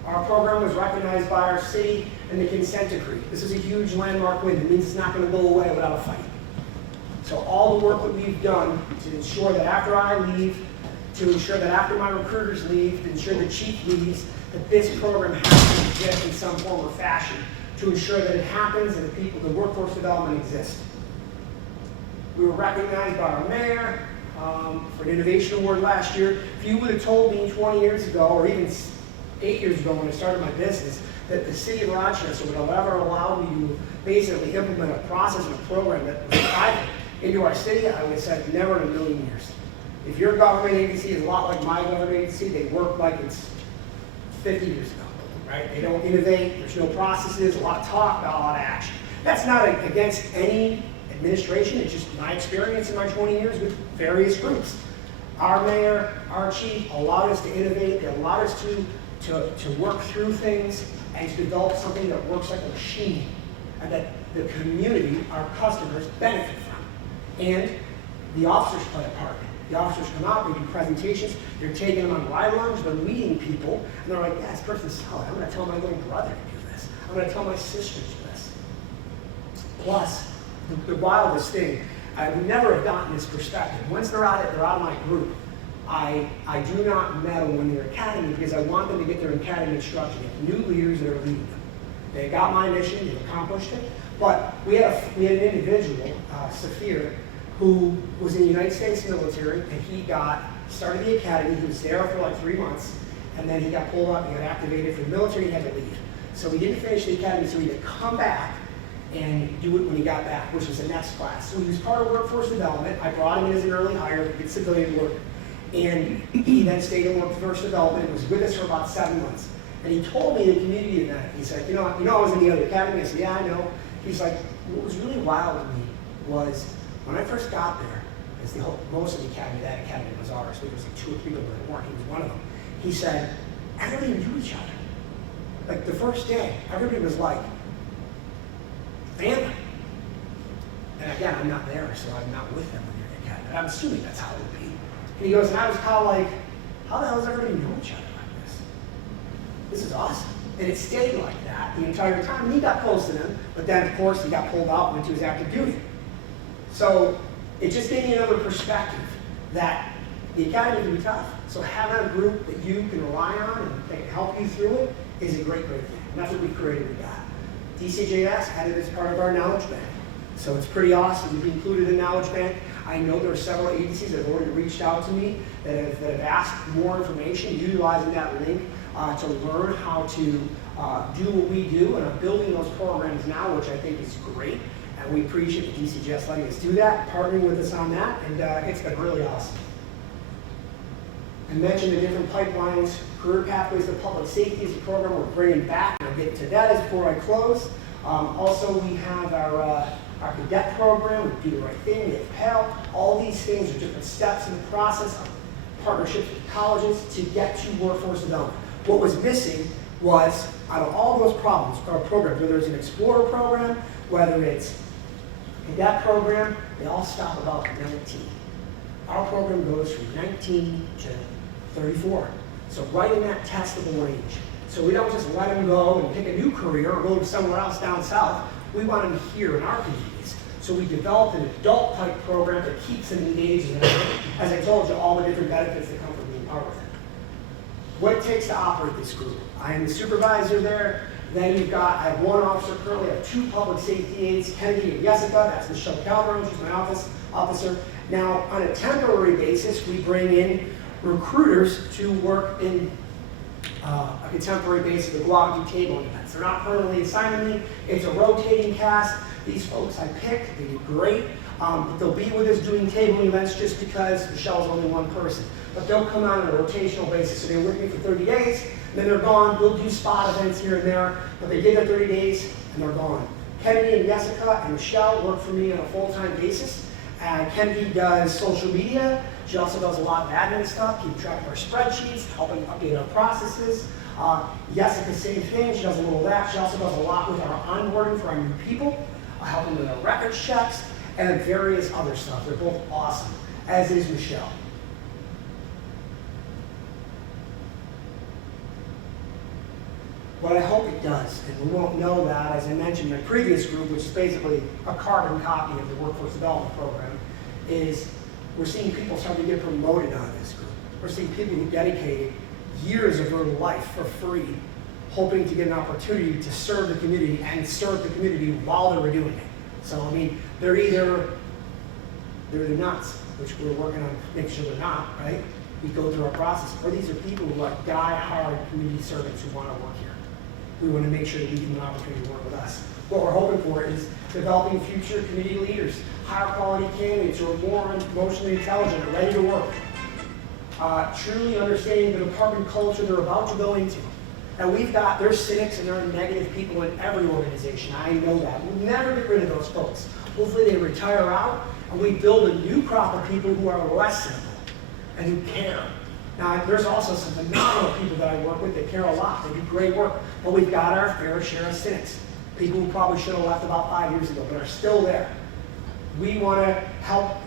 Our program was recognized by our city in the consent decree. This is a huge landmark win. It means it's not going to go away without a fight. So all the work that we've done to ensure that after I leave, to ensure that after my recruiters leave, to ensure the chief leaves, that this program has to exist in some form or fashion to ensure that it happens and the workforce development exists. We were recognized by our mayor for an innovation award last year. If you would have told me 20 years ago, or even 8 years ago when I started my business, that the city of Rochester would have ever allowed me to basically implement a process and a program that was private into our city, I would have said never in a million years. If your government agency is a lot like my government agency, they work like it's 50 years ago, right? They don't innovate, there's no processes, a lot of talk, not a lot of action. That's not against any administration, it's just my experience in my 20 years with various groups. Our mayor, our chief allowed us to innovate, they allowed us to work through things and to develop something that works like a machine and that the community, our customers, benefit from. And the officers play a part. The officers come out, they do presentations, they're taking them on ride-alongs, they're meeting people, and they're like, yeah, this person's solid. I'm going to tell my little brother to do this. I'm going to tell my sister to do this. Plus, the wildest thing, I would never have gotten this perspective. Once they're out of my group, I do not meddle in their academy because I want them to get their academy instruction. New leaders that are leading them. They got my mission, they've accomplished it, but we had an individual, Safir, who was in the United States military, and he started the academy. He was there for like 3 months, and then he got pulled up, he got activated for the military, he had to leave. So he didn't finish the academy, so he had to come back and do it when he got back, which was the next class. So he was part of workforce development. I brought him in as an early hire to get civilian work, and he then stayed in workforce development and was with us for about 7 months. And he told me in a community event, he's like, you know, I was in the other academy. I said, yeah, I know. He's like, what was really wild to me was when I first got there, because most of the academy, that academy was ours. There was like 2 or 3 people that weren't. He was one of them. He said, everybody knew each other. Like the first day, everybody was like family. And again, I'm not there, so I'm not with them when you're in the academy. But I'm assuming that's how it would be. And he goes, and I was kind of like, how the hell does everybody know each other like this? This is awesome. And it stayed like that the entire time. And he got close to them, but then of course he got pulled out and went to his active duty. So it just gave me another perspective that the academy can be tough. So having a group that you can rely on and that can help you through it is a great, great thing. And that's what we created with that. DCJS had it as part of our knowledge bank. So it's pretty awesome to be included in knowledge bank. I know there are several agencies that have already reached out to me that have asked more information, utilizing that link to learn how to do what we do, and I'm building those programs now, which I think is great. And we appreciate the DCJS letting us do that, partnering with us on that, and it's been really awesome. I mentioned the different pipelines. Career Pathways to Public Safety is a program we're bringing back, and I'll get to that before I close. Also, we have our cadet program, we do the right thing, we have Pell. All these things are different steps in the process of partnerships with colleges to get to workforce development. What was missing was, out of all those programs, whether it's an Explorer program, whether it's a cadet program, they all stop about 19. Our program goes from 19 to 34. So right in that testable range. So we don't just let them go and pick a new career or go to somewhere else down south. We want them here in our communities. So we developed an adult type program that keeps them engaged in, as I told you, all the different benefits that come from being part of it. What it takes to operate this group. I am the supervisor there. Then you've got, I have one officer currently, I have two public safety aides, Kennedy and Jessica, that's Michelle Calderon, she's my officer. Now, on a temporary basis, we bring in recruiters to work in a temporary basis to go out and do tabling events. They're not permanently assigned to me, it's a rotating cast. These folks I picked, they do great, but they'll be with us doing tabling events just because Michelle's only one person. But they'll come out on a rotational basis, so they're with me for 30 days, then they're gone. We'll do spot events here and there, but they get their 30 days and they're gone. Kennedy and Jessica and Michelle work for me on a full-time basis. Kennedy does social media. She also does a lot of admin stuff, keep track of our spreadsheets, helping update our processes. Jessica, same thing, she does a little of that. She also does a lot with our onboarding for our new people, helping with our records checks, and various other stuff. They're both awesome, as is Michelle. What I hope it does, and we won't know that, as I mentioned, my previous group, which is basically a carbon copy of the Workforce Development Program, is we're seeing people start to get promoted out of this group. We're seeing people who dedicated years of their life for free, hoping to get an opportunity to serve the community and serve the community while they were doing it. So, I mean, they're either nuts, which we're working on making sure they're not, right? We go through our process, or these are people who are die-hard community servants who want to work here. We want to make sure that we give them an opportunity to work with us. What we're hoping for is developing future community leaders, higher quality candidates who are more emotionally intelligent and ready to work. Truly understanding the department culture they're about to go into. And there's cynics and there are negative people in every organization. I know that. We'll never get rid of those folks. Hopefully they retire out and we build a new crop of people who are less cynical and who care. Now, there's also some phenomenal people that I work with that care a lot. They do great work. But we've got our fair share of cynics. People who probably should have left about 5 years ago, but are still there. We want to help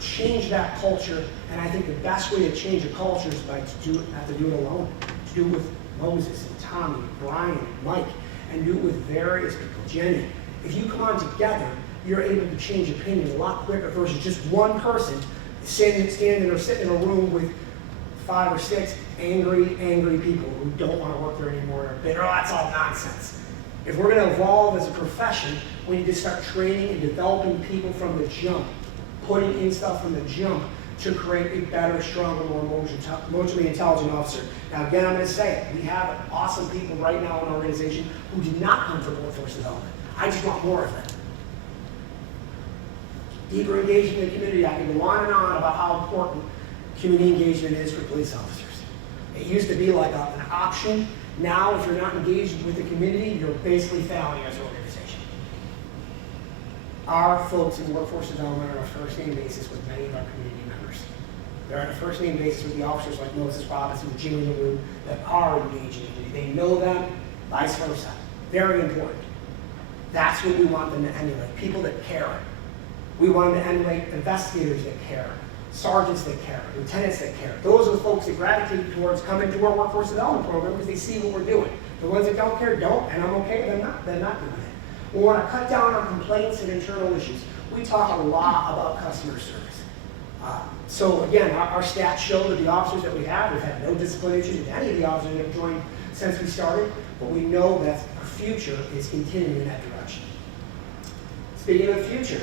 change that culture, and I think the best way to change a culture is by have to do it alone. To do it with Moses and Tommy, Brian, Mike, and do it with various people. Jenny, if you come on together, you're able to change opinion a lot quicker versus just one person standing or sitting in a room with 5 or 6 angry people who don't want to work there anymore, or bitter. That's all nonsense. If we're going to evolve as a profession, we need to start training and developing people from the jump, putting in stuff from the jump to create a better, stronger, more emotionally intelligent officer. Now, again, I'm going to say it. We have awesome people right now in our organization who do not come from workforce development. I just want more of them. Deeper engagement in the community. I can go on and on about how important community engagement is for police officers. It used to be like an option. Now, if you're not engaged with the community, you're basically failing as an organization. Our folks in workforce development are on a first-name basis with many of our community members. They're on a first-name basis with the officers like Moses Robinson and Jimmy LaRue that are engaged in the community. They know them, vice versa. Very important. That's what we want them to emulate, people that care. We want them to emulate investigators that care, sergeants that care, lieutenants that care. Those are the folks that gravitate towards coming to our workforce development program because they see what we're doing. The ones that don't care don't, and I'm okay with them they're not doing it. We want to cut down on complaints and internal issues. We talk a lot about customer service. So again, our stats show that the officers that we have, we've had no discipline issues with any of the officers that have joined since we started, but we know that our future is continuing in that direction. Speaking of the future,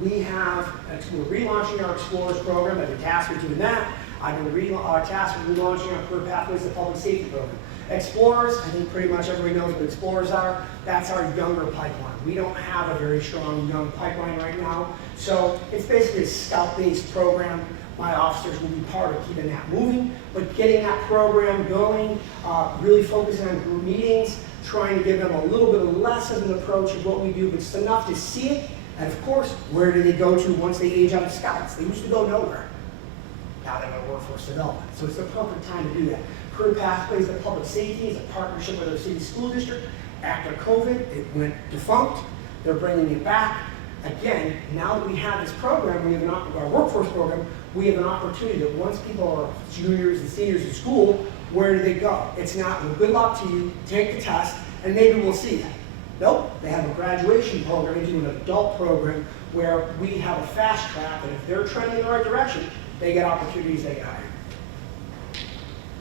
we're relaunching our Explorers program. I've been tasked with doing that. I've been tasked with relaunching our Career Pathways to Public Safety program. Explorers, I think pretty much everybody knows what Explorers are. That's our younger pipeline. We don't have a very strong young pipeline right now. So it's basically a scout-based program. My officers will be part of keeping that moving, but getting that program going, really focusing on group meetings, trying to give them a little bit less of an approach of what we do, but it's enough to see it. And of course, where do they go to once they age out of scouts? They used to go nowhere. Now they go to workforce development. So it's the perfect time to do that. Career Pathways to Public Safety is a partnership with our city school district. After COVID, it went defunct. They're bringing it back. Again, now that we have this program, we have our workforce program, we have an opportunity that once people are juniors and seniors in school, where do they go? It's not, well, good luck to you, take the test, and maybe we'll see that. Nope, they have a graduation program into an adult program where we have a fast track, and if they're trending in the right direction, they get opportunities they get hired.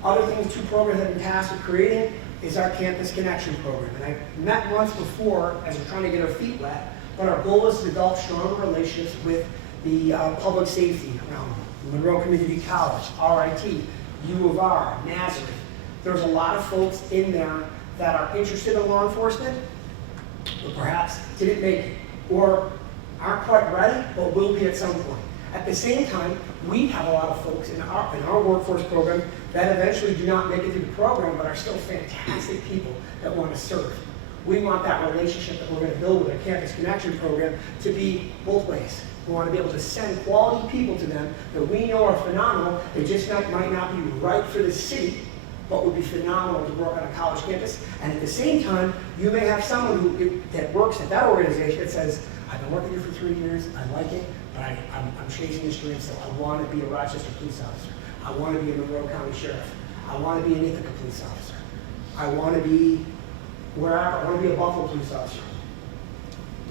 Other things, 2 programs have been tasked with creating is our Campus Connection program. And I met once before as we're trying to get our feet wet, but our goal is to develop stronger relationships with the public safety around Monroe Community College, RIT, U of R, Nazareth. There's a lot of folks in there that are interested in law enforcement, but perhaps didn't make it, or aren't quite ready, but will be at some point. At the same time, we have a lot of folks in our workforce program that eventually do not make it through the program, but are still fantastic people that want to serve. We want that relationship that we're going to build with our Campus Connection program to be both ways. We want to be able to send quality people to them that we know are phenomenal. They just might not be right for the city, but would be phenomenal to work on a college campus. And at the same time, you may have someone that works at that organization that says, I've been working here for 3 years, I like it, but I'm chasing this dream still. I want to be a Rochester police officer. I want to be a Monroe County sheriff. I want to be an Ithaca police officer. I want to be wherever. I want to be a Buffalo police officer.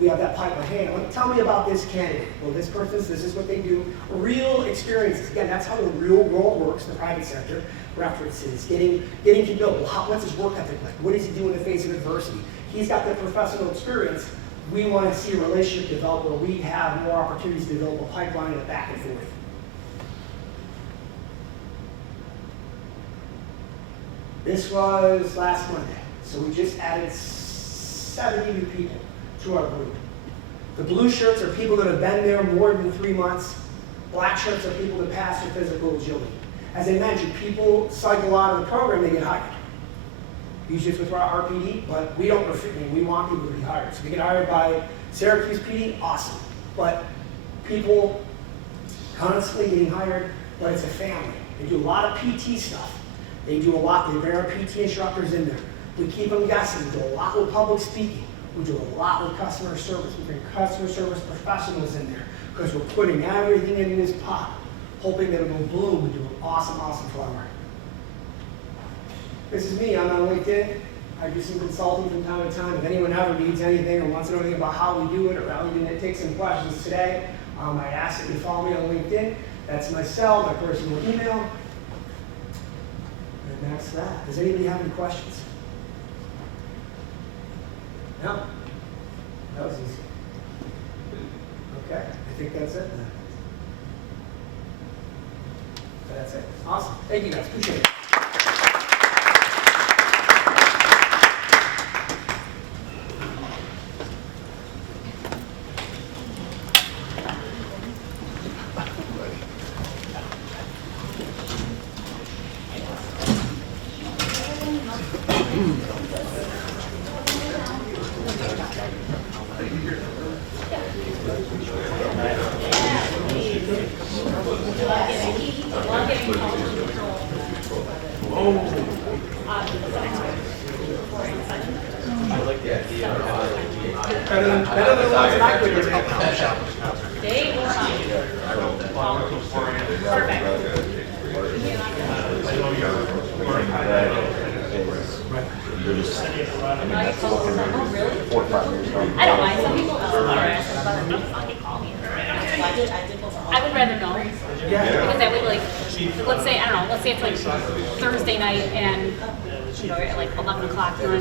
We have that pipeline. Hey, tell me about this candidate. Well, this is what they do. Real experiences. Again, that's how the real world works, the private sector. References, getting to know, well, what's his work ethic like? What does he do in the face of adversity? He's got the professional experience. We want to see a relationship develop where we have more opportunities to develop a pipeline and a back and forth. This was last Monday, so we just added 70 new people to our group. The blue shirts are people that have been there more than 3 months. Black shirts are people that pass their physical agility. As I mentioned, people cycle out of the program, they get hired. Usually it's with our RPD, but we don't we want people to be hired. So we get hired by Syracuse PD, awesome. But people constantly getting hired, but it's a family. They do a lot of PT stuff. They bring our PT instructors in there. We keep them guessing. We do a lot with public speaking. We do a lot with customer service. We bring customer service professionals in there because we're putting everything in this pot, hoping that it will bloom and do an awesome, awesome flower. This is me. I'm on LinkedIn. I do some consulting from time to time. If anyone ever needs anything or wants to know anything about how we do it or how we can take some questions today, I ask that you follow me on LinkedIn. That's my cell, my personal email. And that's that. Does anybody have any questions? No? That was easy. Okay, I think that's it then. That's it. Awesome. Thank you guys. Appreciate it. Better than the ones that I could have taken. They were perfect. Oh, really? 4 or 5 years ago. I don't mind. Some people are asking about it. It's fine, they call me. I would rather know. Because that way, like, let's say, I don't know, let's say it's like Thursday night and, you know, at like 11 o'clock, you're